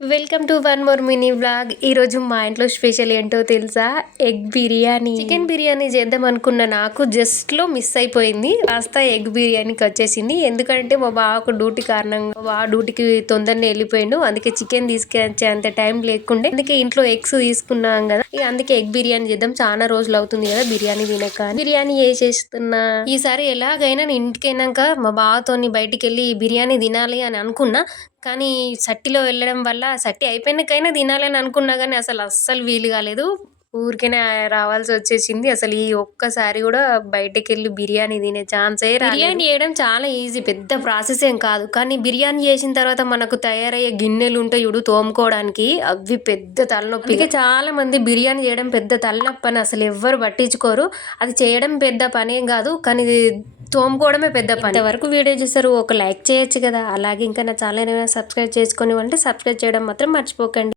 Welcome to one more mini blog ఈరోజు మా ఇంట్లో స్పెషల్ ఏంటో తెలుసా? ఎగ్ బిర్యానీ. చికెన్ బిర్యానీ చేద్దాం అనుకున్న నాకు జస్ట్లో మిస్ అయిపోయింది. కాస్త ఎగ్ బిర్యానీకి వచ్చేసింది. ఎందుకంటే మా బావకు డ్యూటీ కారణంగా మా బావ డ్యూటీకి తొందరనే వెళ్ళిపోయిండు. అందుకే చికెన్ తీసుకొచ్చే అంత టైం లేకుండే. అందుకే ఇంట్లో ఎగ్స్ తీసుకున్నాం కదా. ఇక అందుకే ఎగ్ బిర్యానీ చేద్దాం. చాలా రోజులు అవుతుంది కదా బిర్యానీ తినక. బిర్యానీ చేసేస్తున్నా ఈసారి ఎలాగైనా నేను ఇంటికి అయినాక మా బావతోని బయటికి వెళ్ళి బిర్యానీ తినాలి అని అనుకున్నా. కానీ సట్టిలో వెళ్ళడం వల్ల సట్టి అయిపోయినాకైనా తినాలని అనుకున్నా కానీ అసలు అస్సలు వీలు కాలేదు. ఊరికేనే రావాల్సి వచ్చేసింది. అసలు ఈ ఒక్కసారి కూడా బయటకు వెళ్ళి బిర్యానీ తినే ఛాన్సే బిర్యానీ చేయడం చాలా ఈజీ పెద్ద ప్రాసెస్ ఏం కాదు. కానీ బిర్యానీ చేసిన తర్వాత మనకు తయారయ్యే గిన్నెలు ఉంటాయి చూడు తోముకోవడానికి అవి పెద్ద తలనొప్పి. ఇక చాలా మంది బిర్యానీ చేయడం పెద్ద తలనొప్పి అని అసలు ఎవ్వరు పట్టించుకోరు. అది చేయడం పెద్ద పనేం కాదు. కానీ తోముకోవడమే పెద్ద పని. వరకు వీడియో చేశారు ఒక లైక్ చేయొచ్చు కదా. అలాగే ఇంకా నా ఛానల్ ఏమైనా సబ్స్క్రైబ్ చేసుకొని అంటే సబ్స్క్రైబ్ చేయడం మాత్రం మర్చిపోకండి.